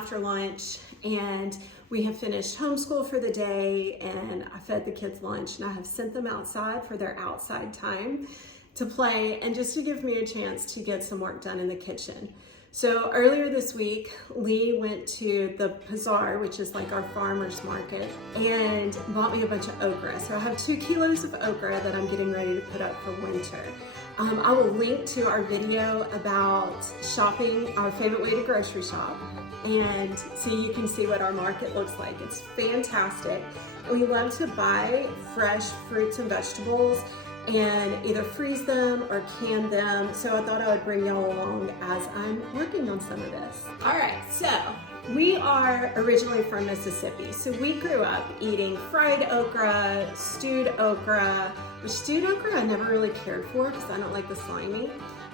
after lunch, and we have finished homeschool for the day, and I fed the kids lunch, and I have sent them outside for their outside time to play and just to give me a chance to get some work done in the kitchen. So earlier this week, Lee went to the bazaar, which is like our farmer's market, and bought me a bunch of okra. So I have 2 kilos of okra that I'm getting ready to put up for winter. I will link to our video about shopping, our favorite way to grocery shop, and so you can see what our market looks like. It's fantastic. We love to buy fresh fruits and vegetables and either freeze them or can them. So I thought I would bring y'all along as I'm working on some of this. All right, so we are originally from Mississippi. So we grew up eating fried okra, stewed okra, which stewed okra I never really cared for because I don't like the slimy.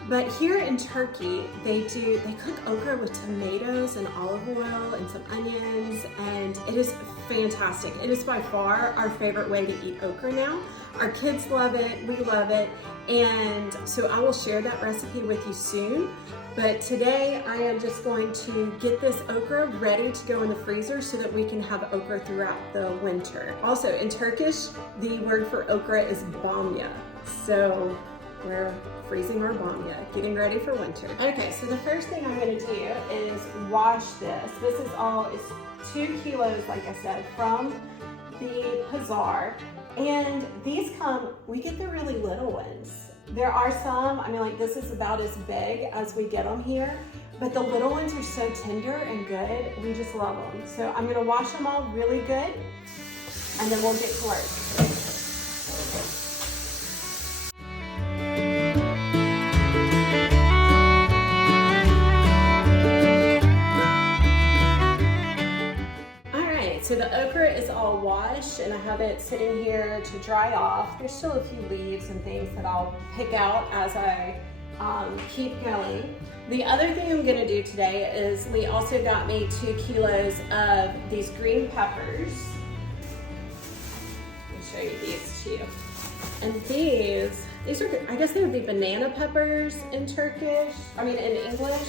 But here in Turkey, they cook okra with tomatoes and olive oil and some onions, and it is fantastic. It is by far our favorite way to eat okra now. Our kids love it, we love it, and so I will share that recipe with you soon. But today I am just going to get this okra ready to go in the freezer so that we can have okra throughout the winter. Also, in Turkish, the word for okra is bamya. So we're freezing our bamya, getting ready for winter. Okay, so the first thing I'm gonna do is wash this. This is 2 kilos, like I said, from the bazaar. And these we get the really little ones. There are some, I mean, like this is about as big as we get them here, but the little ones are so tender and good. We just love them. So I'm gonna wash them all really good, and then we'll get to work. So the okra is all washed, and I have it sitting here to dry off. There's still a few leaves and things that I'll pick out as I keep going. The other thing I'm gonna do today is Lee also got me 2 kilos of these green peppers. Let me show you these to you. And these are, I guess they would be banana peppers in Turkish, in English.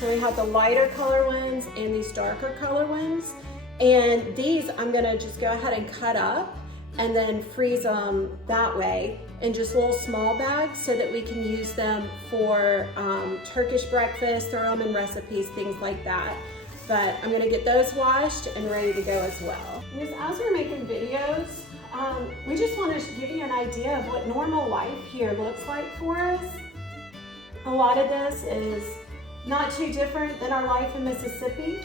So we have the lighter color ones and these darker color ones. And these I'm gonna just go ahead and cut up and then freeze them that way in just little small bags so that we can use them for Turkish breakfast, throw them in recipes, things like that. But I'm gonna get those washed and ready to go as well. Because as we're making videos, we just want to give you an idea of what normal life here looks like for us. A lot of this is not too different than our life in Mississippi,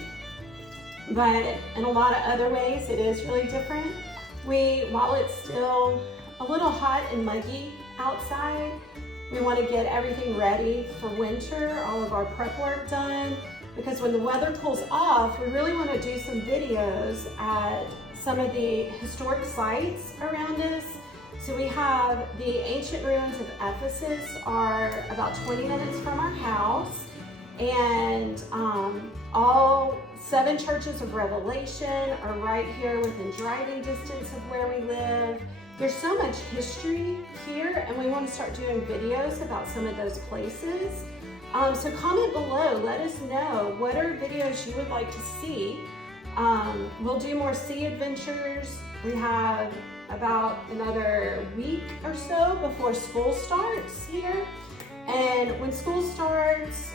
but in a lot of other ways it is really different. While it's still a little hot and muggy outside, we want to get everything ready for winter, all of our prep work done, because when the weather cools off, we really want to do some videos at some of the historic sites around us. So we have the ancient ruins of Ephesus are about 20 minutes from our house, and all 7 churches of Revelation are right here within driving distance of where we live. There's so much history here, and we want to start doing videos about some of those places. So comment below, let us know what are videos you would like to see. We'll do more sea adventures. We have about another week or so before school starts here. And when school starts,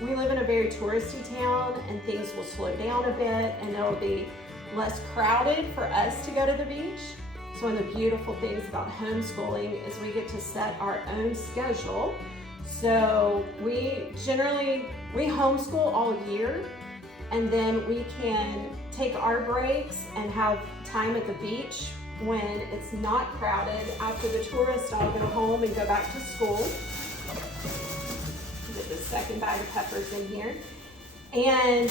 we live in a very touristy town, and things will slow down a bit, and it'll be less crowded for us to go to the beach. So one of the beautiful things about homeschooling is we get to set our own schedule. So we homeschool all year, and then we can take our breaks and have time at the beach when it's not crowded. After the tourists all go home and go back to school. Get the second bag of peppers in here. And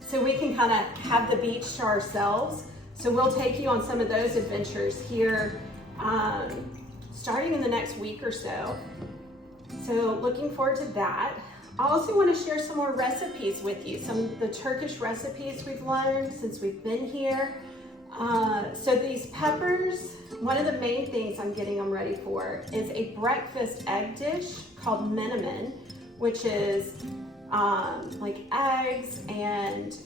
so we can kind of have the beach to ourselves. So we'll take you on some of those adventures here starting in the next week or so. So looking forward to that. I also want to share some more recipes with you, some of the Turkish recipes we've learned since we've been here. So these peppers, one of the main things I'm getting them ready for is a breakfast egg dish called menemen, which is like eggs, and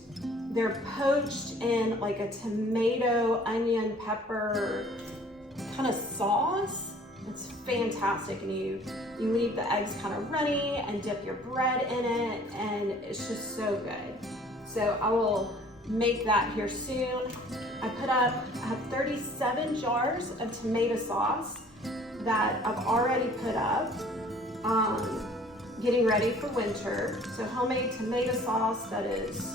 they're poached in like a tomato, onion, pepper kind of sauce. It's fantastic, and you leave the eggs kind of runny and dip your bread in it, and it's just so good. So I will make that here soon. I have 37 jars of tomato sauce that I've already put up, getting ready for winter. So homemade tomato sauce that is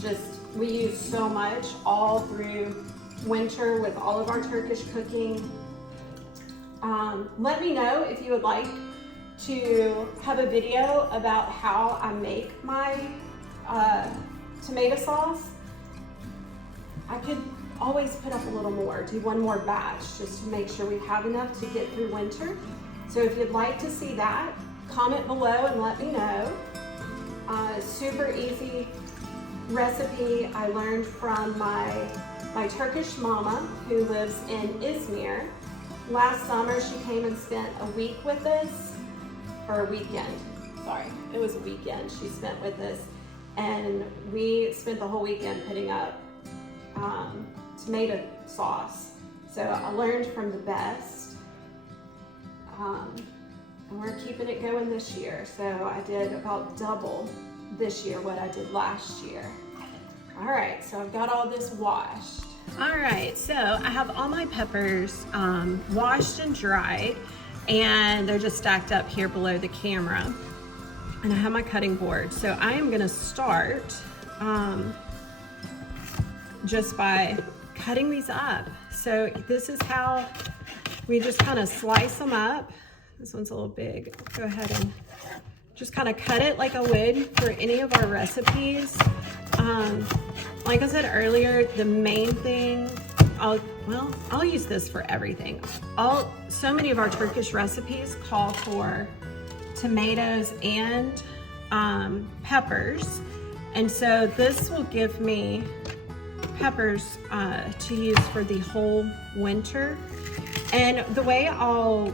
just, we use so much all through winter with all of our Turkish cooking. Let me know if you would like to have a video about how I make my tomato sauce. I could always put up a little more, do one more batch just to make sure we have enough to get through winter. So if you'd like to see that, comment below and let me know. Super easy recipe I learned from my Turkish mama who lives in Izmir. Last summer she came and spent a week with us, or a weekend, sorry, it was a weekend she spent with us, and we spent the whole weekend putting up tomato sauce. So I learned from the best, and we're keeping it going this year. So I did about double this year what I did last year. All right, so I've got all this washed. All right, so I have all my peppers washed and dried, and they're just stacked up here below the camera. And I have my cutting board. So I am gonna start just by cutting these up. So this is how we just kind of slice them up. This one's a little big. I'll go ahead and just kind of cut it like I would for any of our recipes. Like I said earlier, the main thing, I'll use this for everything. So many of our Turkish recipes call for tomatoes and peppers. And so this will give me peppers to use for the whole winter. And the way I'll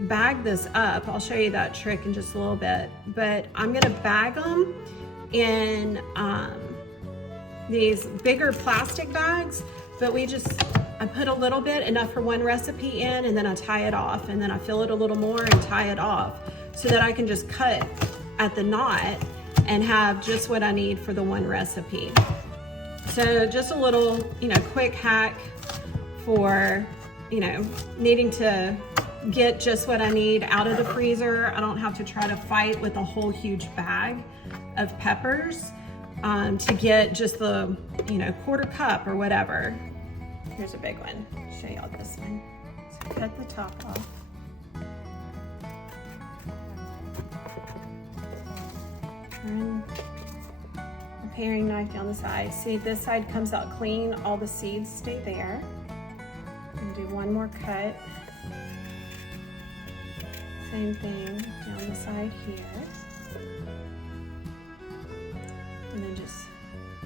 bag this up, I'll show you that trick in just a little bit, but I'm gonna bag them in these bigger plastic bags, but I put a little bit, enough for one recipe in, and then I tie it off, and then I fill it a little more and tie it off so that I can just cut at the knot and have just what I need for the one recipe. So just a little, quick hack for, needing to get just what I need out of the freezer. I don't have to try to fight with a whole huge bag of peppers to get just the, quarter cup or whatever. Here's a big one. I'll show y'all this one. So cut the top off. Turn the paring knife down the side. See, this side comes out clean. All the seeds stay there. And do one more cut. Same thing down the side here. And then just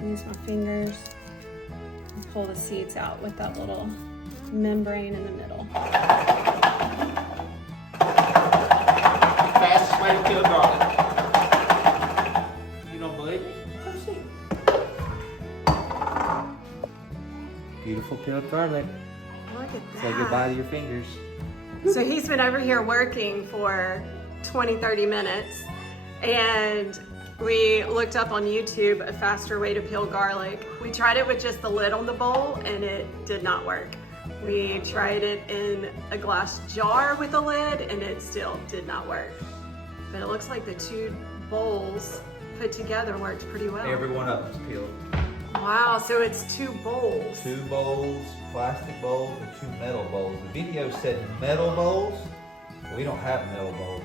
use my fingers and pull the seeds out with that little membrane in the middle. Fastest way to kill garlic. You don't believe me? Come see. Beautiful peeled garlic. Look at that. Say goodbye to your fingers. So he's been over here working for 20-30 minutes, and we looked up on YouTube a faster way to peel garlic. We tried it with just the lid on the bowl and it did not work. We tried it in a glass jar with a lid and it still did not work. But it looks like the two bowls put together worked pretty well. Every one of them's peeled. Wow, so it's 2 bowls. 2 bowls, plastic bowls, and 2 metal bowls. The video said metal bowls. We don't have metal bowls.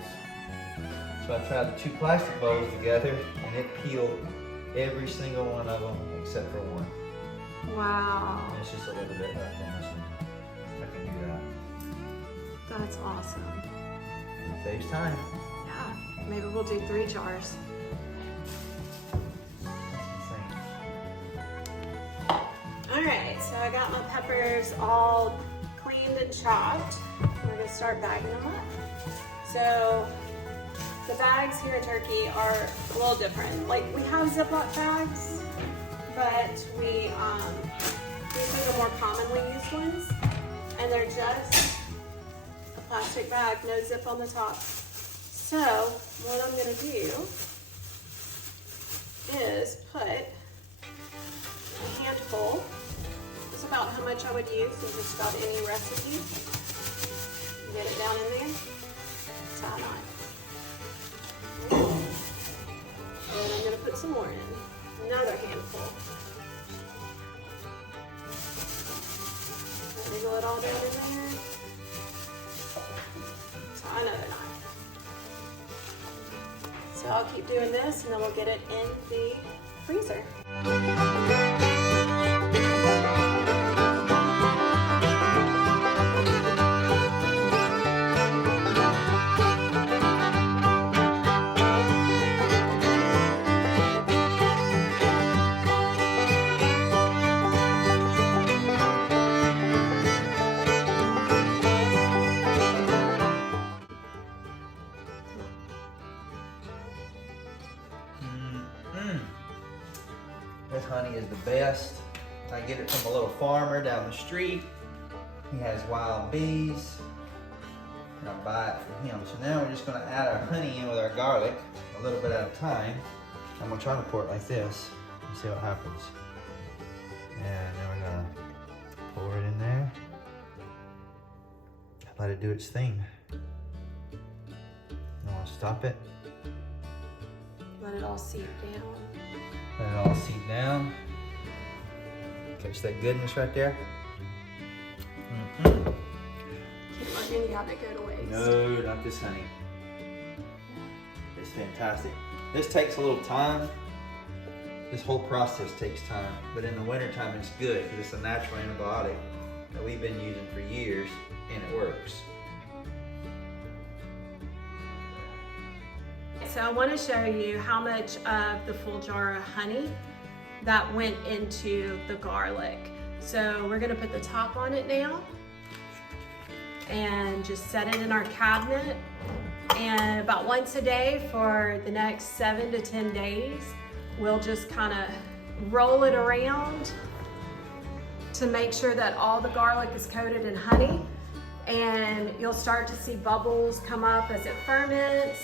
So I tried the 2 plastic bowls together and it peeled every single one of them except for one. Wow. And it's just a little bit left on this one. I can do that. That's awesome. Saves time. Yeah, maybe we'll do 3 jars. All right, so I got my peppers all cleaned and chopped. We're gonna start bagging them up. So The bags here in Turkey are a little different. Like, we have Ziploc bags, but we these are the more commonly used ones, and they're just a plastic bag, no zip on the top. So what I'm gonna do is put a handful. That's about how much I would use in just about any recipe. Get it down in there, tie a knot. And I'm gonna put some more in, another handful. Wiggle it all down in there. Tie another knot. So I'll keep doing this and then we'll get it in the freezer. This honey is the best. I get it from a little farmer down the street. He has wild bees, and I buy it from him. So now we're just gonna add our honey in with our garlic, a little bit at a time. I'm gonna try to pour it like this and see what happens. And then we're gonna pour it in there. Let it do its thing. I wanna stop it. Let it all seep down. Let it all seep down. Catch that goodness right there. Keep looking, you gotta go to waste. No, not this honey. It's fantastic. This takes a little time. This whole process takes time, but in the wintertime it's good because it's a natural antibiotic that we've been using for years and it works. So I want to show you how much of the full jar of honey that went into the garlic. So we're going to put the top on it now and just set it in our cabinet. And about once a day for the next 7 to 10 days, we'll just kind of roll it around to make sure that all the garlic is coated in honey. And you'll start to see bubbles come up as it ferments.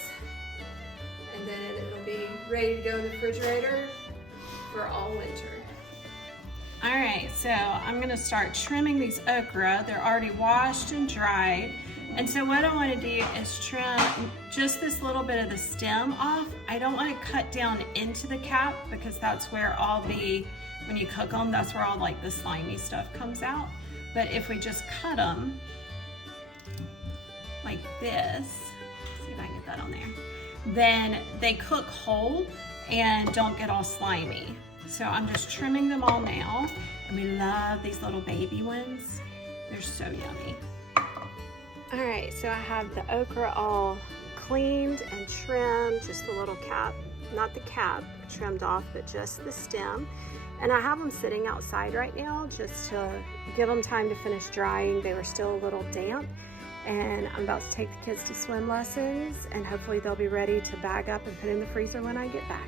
And then it'll be ready to go in the refrigerator for all winter. All right, so I'm gonna start trimming these okra. They're already washed and dried. And so what I wanna do is trim just this little bit of the stem off. I don't wanna cut down into the cap because that's where all the, when you cook them, that's where all like the slimy stuff comes out. But if we just cut them like this, see if I can get that on there, then they cook whole and don't get all slimy. So I'm just trimming them all now. And we love these little baby ones. They're so yummy. All right, so I have the okra all cleaned and trimmed, just the little cap, not the cap trimmed off, but just the stem. And I have them sitting outside right now just to give them time to finish drying. They were still a little damp. And I'm about to take the kids to swim lessons and hopefully they'll be ready to bag up and put in the freezer when I get back.